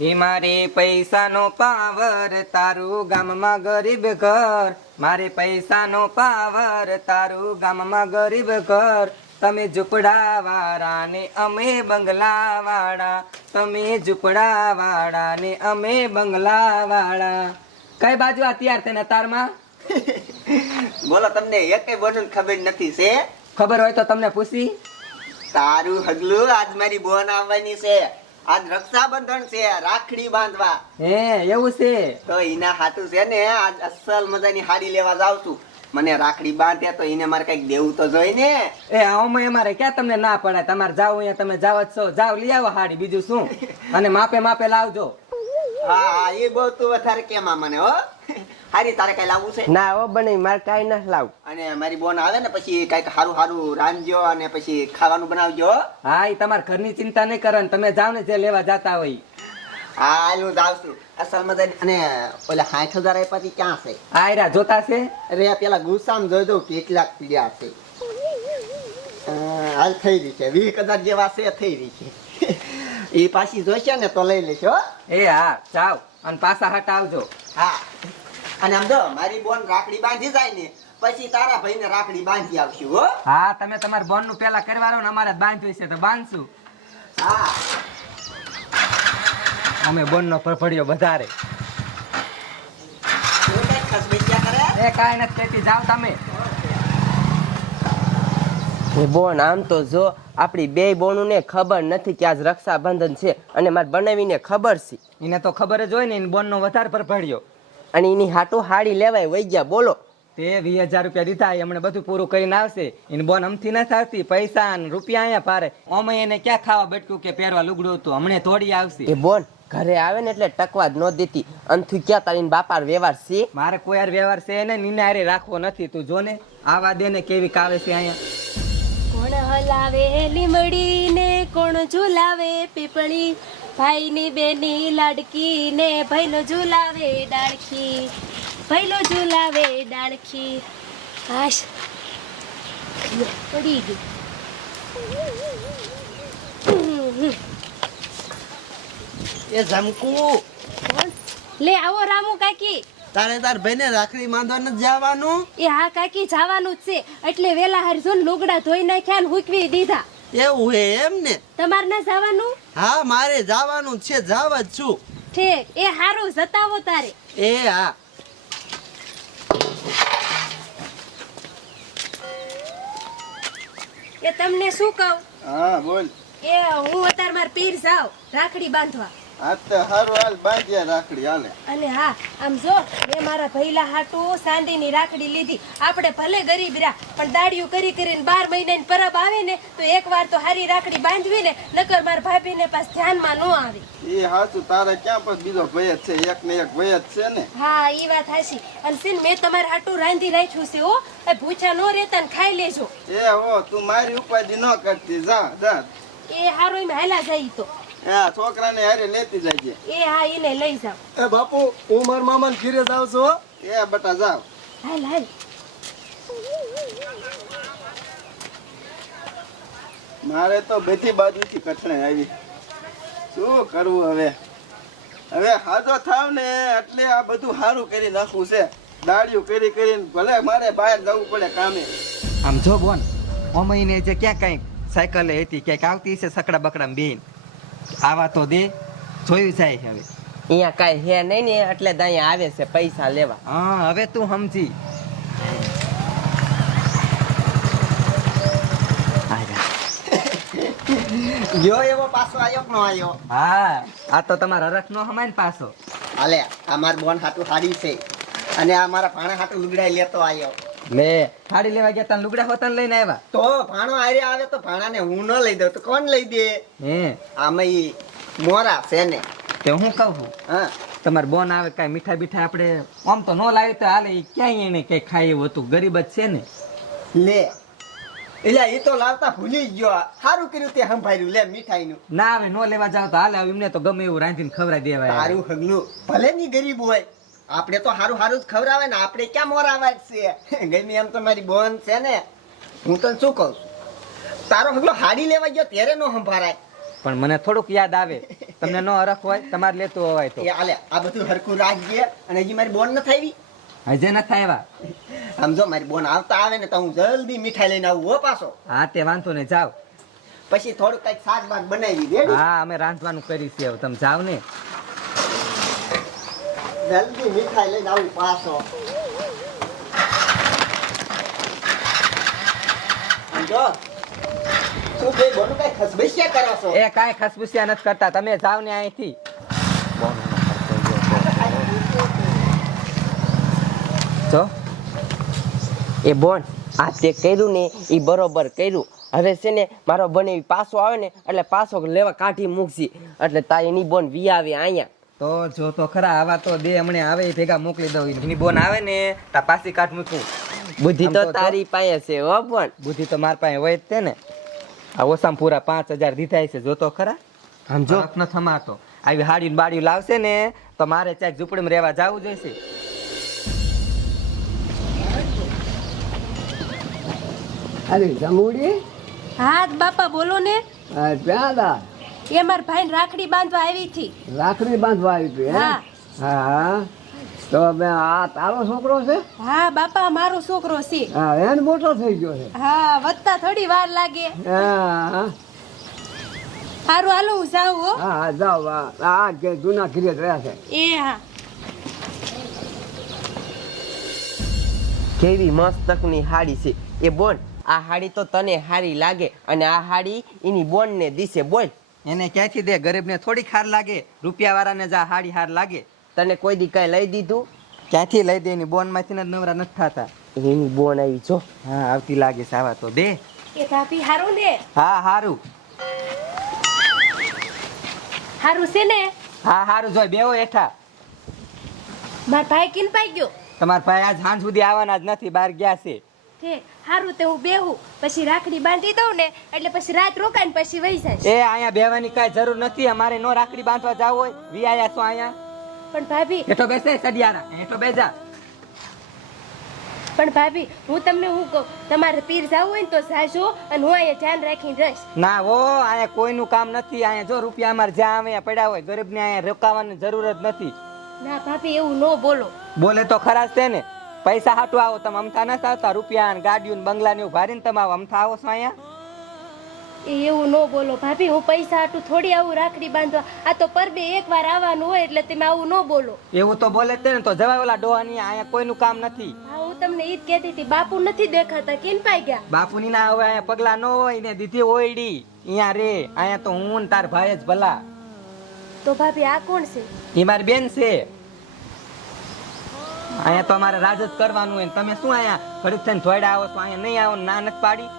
એ મારે પૈસાનો પાવર તારું ગામમાં ગરીબ ઘર, મારે પૈસાનો પાવર તારું ગામમાં ગરીબ ઘર. તમે ઝૂંપડા વાળા ને અમે બંગલા વાળા, તમે ઝૂંપડા વાળા ને અમે બંગલા વાળા. કઈ બાજુ આ તૈયાર થઈને તારમાં? બોલો, તમને એકે બોનું ખબર નથી છે? ખબર હોય તો તમને પૂછી. તારું હગલું, આજ મારી બોન આવવાની છે. આજ રક્ષાબંધન છે, રાખડી બાંધવા. હે એવું છે? તો એના હાટું છે ને આજ અસલ મજાની હાડી લેવા જાવ છું. મને રાખડી બાંધે તો એને મારે કઈક દેવું તો જોઈ ને. એ આમાં અમારે ક્યાં તમને ના પડે, તમારે જાવ અહીંયા તમે જાવ જ છો, જાવ લઈ આવો હાડી, બીજું શું. અને માપે માપે લાવજો. હા, એ બહુ તું વધારે કેમાં મને હો. હારી, તારે કઈ લાવવું છે? ના હો બને, મારે કાઈ ના લાવું. અને મારી બોન આવે ને પછી કઈક હારું હારું રાંધજો અને પછી ખાવાનું બનાવજો. હા, એ તમારા ઘરની ચિંતા નહીં કરો ને તમે જાવ ને જે લેવા જાતા હોય. હા, હું જાઉં છું અસલ મજાની. અને ઓલા 60,000 આપ્યા ક્યાં છે? આયરા જોતા છે? અરે પેલા ગુસ્સામાં જોજો કેટલાક પીડ્યા છે. હાલ થઈ રહી છે 20,000 જેવા છે, થઈ રહી છે. એ પાછી જોઈશે ને તો લઈ લેશો. એ હા, જાવ અને પાછા હટ આવજો. હા, અને આમ જો મારી બોન રાખડી બાંધી જાય ને પછી તારા ભાઈને રાખડી બાંધી આવશું હો. હા, તમે તમારા બોન નું પેલા કરવાનો ને અમારે બાંધવું છે તો બાંધશું. હા, અમે બોન નો ફફડિયો વધારે. તું કઈ ખસબસ્યા કરે? એ કાંઈ નથી કહેતી, જાવ તમે. એ બોન આમ તો જો આપણી બે બોનું ને ખબર નથી કે આજ રક્ષાબંધન છે, અને મારે બનાવીને ખબર છે. એને તો ખબર જ હોય ને, બોન નો વધારે ફફડિયો. અને એની હાટું હાડી લેવાય વઈ ગયા બોલો. તે 20,000 રૂપિયા દીધા, એમણે બધું પૂરું કરીને આવશે. એને બોન અમથી નથી આવતી, પૈસા ને રૂપિયા અહીંયા પારે. ઓમે એને ક્યાં ખાવા બટકું કે પહેરવા લુગડું હતું, હમણે થોડી આવશે. એ બોન ઘરે આવે ને એટલે ટકવા જ ન દેતી. અંથું ક્યાં તારી બાપાર વ્યવહાર છે? મારે કોઈ યાર વ્યવહાર છે ને, નીને હારે રાખવો નથી. તું જો ને આવા દે ને કેવી કાવે છે અહીંયા. કોણ હલાવે લીમડી ને કોણ ઝુલાવે પીપળી, ભાઈની બેની લાડકી ને ભાઈલો ઝુલાવે ડાળખી, ભાઈલો ઝુલાવે ડાળખી. હાશ પડી ગઈ. એ ઝમકુ, કોણ? લે આવો રામુ કાકી. તારે તાર ભાઈને રાખડી બાંધવા નથી જવાનું? એ હા કાકી, જવાનું જ છે. એટલે વેલા હારી જો લુગડા ધોઈ નાખ્યા ને હુકવી દીધા. એવું હે એમ ને? તમારે ના જવાનું? હા, મારે જવાનું છે, જાવ જ છું. ઠીક, એ હારું જતાવો તારે. એ હા. એ તમને શું કહું? હા બોલ. એ હું અત્યારે માર પીર જાવ રાખડી બાંધવા. આ તો હારું, હાલ બાંધ્યા રાખડી હાલે. અને હા, આમ જો મેં મારા ભૈલા હાટુ ચાંદીની રાખડી લીધી. આપણે ભલે ગરીબ રહ્યા પણ દાડિયું કરી કરીને 12 મહિનાની પરબ આવે ને તો એકવાર તો હારી રાખડી બાંધવી ને, નકર મારા ભાભીને પાસ ધ્યાનમાં ન આવે. એ હાચું, તારે ક્યાં પછી બીજો ભય જ છે, એક ને એક ભય જ છે ને. હા, ઈ વાત હાચી. અને સીન મેં તમારા હાટુ રાંધી રાખ્યું છે હો. એ ભૂખ્યા ન રહેતા ને ખાઈ લેજો. એ હો, તું મારી ઉપાધિ ન કરતી, જા જા. એ હારો એમ હાલા જાય તો. હા, છોકરાને હારે લેતી જાય. એ હા, એને લઈ જાવ. એ બાપુ, હું મારા મામાને ઘીરે જાવ છું. એ બેટા જાવ. હાલ હાલ. મારે તો બધી બાજુથી કઠણાઈ આવી. શું કરવું હવે? હવે હાજો થાવ ને એટલે આ બધું સારું કરી નાખવું છે. દાડિયું કરી કરીને ભલે મારે બહાર જવું પડે કામે. આમ જો બોન, ઓમઈને જે ક્યાં કઈક સાયકલે હતી ક્યાંક આવતી છે સકડા બકડા બેન. આવા તો દે, જોયું જાય હવે. અહીંયા કાંઈ હે નહીં ને એટલે જ અહીંયા આવે છે પૈસા લેવા. હા, હવે તું સમજી. ગયો એવો પાછો આયો કે નો આયો? હા, આ તો તમારા હરખ નો હમાય ને પાછો. હાલે, આ માર બોન હાટુ હાડી છે અને આ મારા ભાણા હાટુ લુગડાઈ લેતો આયો. લે હાડી લેવા ગયા તને લુગડા હોતન લઈને આવ્યા. તો ભાણો આરે આવે તો ભાણાને હું ન લઈ દઉં તો કોણ લઈ દે? હે આમાં ઈ મોરા છે ને. તે હું કહું છું, હા, તમારે બોન આવે કઈ મીઠા બીઠા આપણે આમ તો ન લાવી તો હાલે. ઈ ક્યાંય એને કઈ ખાય એવું હતું, ગરીબ જ છે ને. લે એટલે એ તો લાવતા ભૂલી જ ગયો. સારું કર્યું તે સંભાળ્યું. લે મીઠાઈનું. ના આવે, નો લેવા જાવ તો હાલે. એમને તો ગમે એવું રાંધીને ખવડાવી દેવાય. સારું હગલું ભલે ની ગરીબ હોય, આપણે તો સારું સારું જ ખવડાવે ને. આપણે ક્યાં મોરાવા છે? ગમે એમ તો મારી બોન છે ને. હું તને શું કહું છું, તારો હગલો હાડી લેવા ગયો ત્યારે નો સંભાળાય. પણ મને થોડુંક યાદ આવે તમને નો હરખ હોય તમારે લેતું હોય તો એ આલે આ બધું હરખું રાખજે અને હજી મારી બોન નથી આવી હજે નથી આવ્યા. સમજો મારી બોન આવતા આવે ને તો હું જલ્દી મીઠાઈ લઈને આવું હો પાછો હા તે વાંધો ને જાઓ. પછી થોડું કઈક શાક બાક બનાવી રેડી હા અમે રાંધવાનું કરીશું હવે તમે જાઓ ને. જલ્દી મીઠાઈ લઈને આવું પાછો સમજો શું બે બોનું કઈ ખસબસિયા કરો છો એ કાંઈ ખસબુસિયા નથી કરતા તમે જાઓ ને અહીંથી. જો એ બોન આ તે કર્યું ને એ બરોબર કર્યું. હવે છે ને મારો બનેવી પાછો આવે ને એટલે પાછો લેવા કાઢી મૂકશી એટલે તા એની બોન વી આવે અહીંયા. તો જો તો ખરા આવા તો બે હમણે આવે એ ભેગા મોકલી દઉં. એની બોન આવે ને તા પાછી કાઢ મૂકું. બુદ્ધિ આમ તો તો તારી પાસે છે હો પણ. બુદ્ધિ તો મારા પાસે હોય જ તે ને. આ ઓછામાં પૂરા 5000 દીધા છે જો તો ખરા. આમ જો ન થમાતો આવી હાડી બાડી લાવશે ને તો મારે ચાક ઝૂંપડીમાં રહેવા જવું જોઈશે. અરે જમુડી હા બાપા બોલો ને. ક્યાં હતા? એ મારા ભાઈને રાખડી બાંધવા આવી હતી. રાખડી બાંધવા આવી હતી હે? હા. હા તો આ તારો છોકરો છે? હા બાપા મારો છોકરો છે. હા એને મોટો થઈ ગયો છે. હા વધતા થોડી વાર લાગે. હા સારું હાલો હું જાઉં હો. હા જાઓ આ કે જૂના ઘીરે જ રહ્યા છે. એ હા. કેવી મસ્તકની હાડી છે એ બોન. આ હાડી તો તને હારી લાગે અને આ હાડી એની બોન ને દિશે. બોલ એને ક્યાંથી દે? ગરીબને થોડી ખાર લાગે, રૂપિયા વાળાને જ આ હાડી હાર લાગે. તને કોઈ દી કઈ લઈ દીધું? ક્યાંથી લઈ દે? એની બોન માંથી જ નવરા નથી થતા. એની બોન આવી જો. હા આવતી લાગે છે આવા તો દે. એ ભાભી હારું ને? હા હારું. હારું છે ને? હા હારું જોઈ બેહો હેઠા. મારા ભાઈ કિન પાઈ ગયો. તમારા ભાઈ આજ સાંજ સુધી આવવાના જ નથી, બહાર ગયા છે. તે હારું તે હું બેહું પછી રાખડી બાંધી દઉં ને એટલે પછી રાત રોકાઈને પછી વહી જાય. એ અહીંયા બેહવાની કાંઈ જરૂર નથી. અમારે નો રાખડી બાંધવા જાવ હોય વી આયા છો અહીંયા. પણ ભાભી હેઠો બેસે સડિયારા હેઠો બેજા. પણ ભાભી હું તમને હું કહું તમારે પીર જવું હોય ને તો જાજો અને હું અહીંયા ધ્યાન રાખીને રહીશ. ના હો અહીંયા કોઈનું કામ નથી. અહીંયા જો રૂપિયા અમારે જ્યાં આવે પડ્યા હોય, ગરીબને અહીંયા રોકાવાની જરૂર જ નથી. ના ભાભી એવું ન બોલો. બોલે તો ખરા જ છે ને. પૈસા હાટું આવો તમે, અમથા નથી આવતા. રૂપિયા ને ગાડીઓ ને બંગલા ને એવું ભારીને તમે આવો, અમથા આવો છો અહીંયા. એ એવું ન બોલો ભાભી, હું પૈસા હાટું થોડી આવું રાખડી બાંધવા. આ તો પરબે એકવાર આવવાનું હોય એટલે તમે આવું ન બોલો. એવું તો બોલે જ છે ને. તો જવાય ઓલા ડોહાની અહીંયા કોઈનું કામ નથી. હા હું તમને ઈ જ કહેતી હતી બાપુ નથી દેખાતા કેમ પાઈ ગયા. બાપુની ના હવે અહીંયા પગલા ન હોય ને દીધી ઓયડી અહીંયા રે. અહીંયા તો હું ને તાર ભાઈ જ ભલા. તો ભાભી આ કોણ છે? એ મારી બેન છે. અહીંયા તો અમારે રાજ જ કરવાનું હોય ને તમે શું અહીંયા ઘડીક થઈને ધોઈડા આવો છો? અહીંયા નહીં આવો ના નથી પાડી.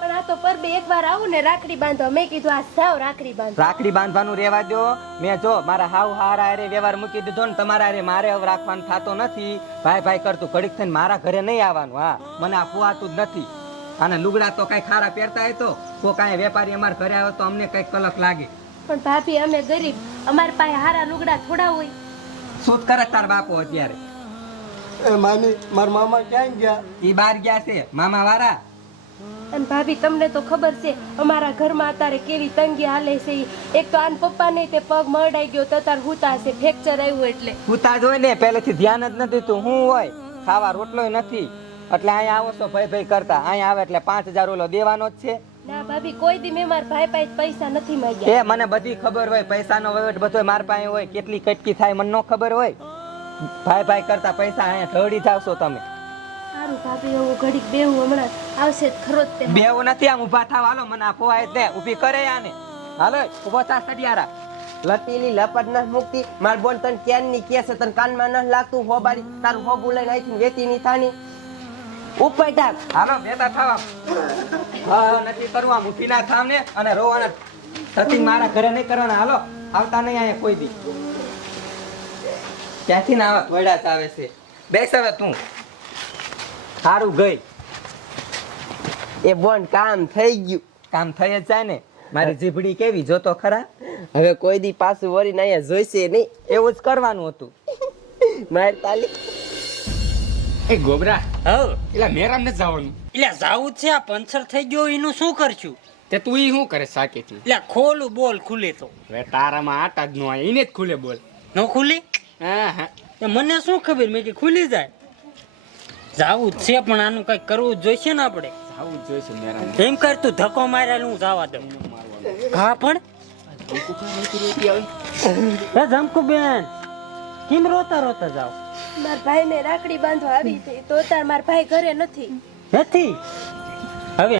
પણ આ તો પરબે એકવાર આવું ને રાખડી બાંધવા. મેં કીધું આ સાવ રાખડી બાંધવા. રાખડી બાંધવાનું રેવા દો. મેં જો મારા હાવ હારા હારે વ્યવહાર મૂકી દીધો ને તમારા હારે મારે હવે રાખવાનું થતો નથી. ભાઈ ભાઈ કરતું ઘડીક થઈને મારા ઘરે નહીં આવવાનું. હા મને આ ફુવાતું જ નથી. અને લુગડા તો કઈ ખારા પહેરતા હોય તો કોઈ કાંઈ વેપારી અમારા ઘરે આવે તો અમને કઈક કલક લાગે. પણ ભાભી અમે ગરીબ, અમારી પાસે હારા લુગડા થોડા હોય. શું કરે તાર બાપો અત્યારે? માની મારા મામા ક્યાં ગયા? ઈ બહાર ગયા છે મામા વાળા. અને ભાભી તમને તો ખબર છે અમારા ઘરમાં અત્યારે કેવી તંગી હાલે છે. એક તો આન પપ્પા નહીં તે પગ મરડાઈ ગયો તો તાર હુતા છે, ફ્રેક્ચર આવ્યું એટલે. પૂતા જ હોય ને, પહેલેથી ધ્યાન જ નથી તું. શું હોય ખાવા રોટલોય નથી એટલે અહીંયા આવો છો ભાઈ ભાઈ કરતા. અહીંયા આવે એટલે 5000 ઓલો દેવાનો જ છે. ના ભાભી કોઈ દી મેં મારા ભાઈ પાસે પૈસા નથી માંગ્યા. એ મને બધી ખબર હોય. પૈસાનો વહીવટ બધો મારા પાસે હોય. કેટલી કટકી થાય મને ન ખબર હોય. ભાઈ ભાઈ કરતા પૈસા અહીંયા ઢળી જાવશો તમે. સારું ભાભી હું ઘડીક બેહું, હમણાં આવશે જ ખરો જ તે. બેવું નથી. આમ ઊભા થાવ હાલો. મને આ ફોવાય જ ને ઊભી કરે આને. હાલો ઊભો થા સડિયારા. લતીલી લપટ ન મૂકતી. માર બોન તને ક્યાં ની કે છે તને કાનમાં ન લાગતું? હોબાડી તારું હોબુ લઈને આવીને વેતી ની થાની ઉપર ટાક. હાલો બેતા થાવ આમ. હા નથી કરવું. આમ ઊભી ના થાવ ને અને રોવાના સતી મારા ઘરે નહીં કરવાના. હાલો આવતા નહીં અહીંયા કોઈ દી. ક્યાંથી ના આવા વડાસ આવે છે? બેસ હવે તું. સારું ગઈ. એ બોન કામ થઈ ગયું. કામ થઈ જ જાય ને. મારી જીભડી કેવી જોતો ખરા. હવે કોઈ દી પાછું વળીને અહીંયા જોઈશે નહીં. એવું જ કરવાનું હતું. માર તાલી એ ગોબરા હવ એલા મેરામ ને જવાનું. એટલે જાવું જ છે. આ પંચર થઈ ગયો એનું શું કરશું? તે તું ઈ શું કરે સાકેથી એટલે ખોલું બોલ ખુલે તો હવે તારામાં આટા જ ન આવે એને જ ખુલે બોલ ન ખુલી હા હા એ મને શું ખબર મેં કે ખુલી જાય જાવું જ છે પણ આનું કઈ કરવું જ જોઈશે ને આપણે આવું જ જોઈશે મેરા એમ કર તું ધક્કો માર્યા હું જવા દઉં હા પણ હે જમકુ બેન કેમ રોતા રોતા જાવ મારા ભાઈને રાખડી બાંધવા આવી હતી તો તાર મારા ભાઈ ઘરે નથી નથી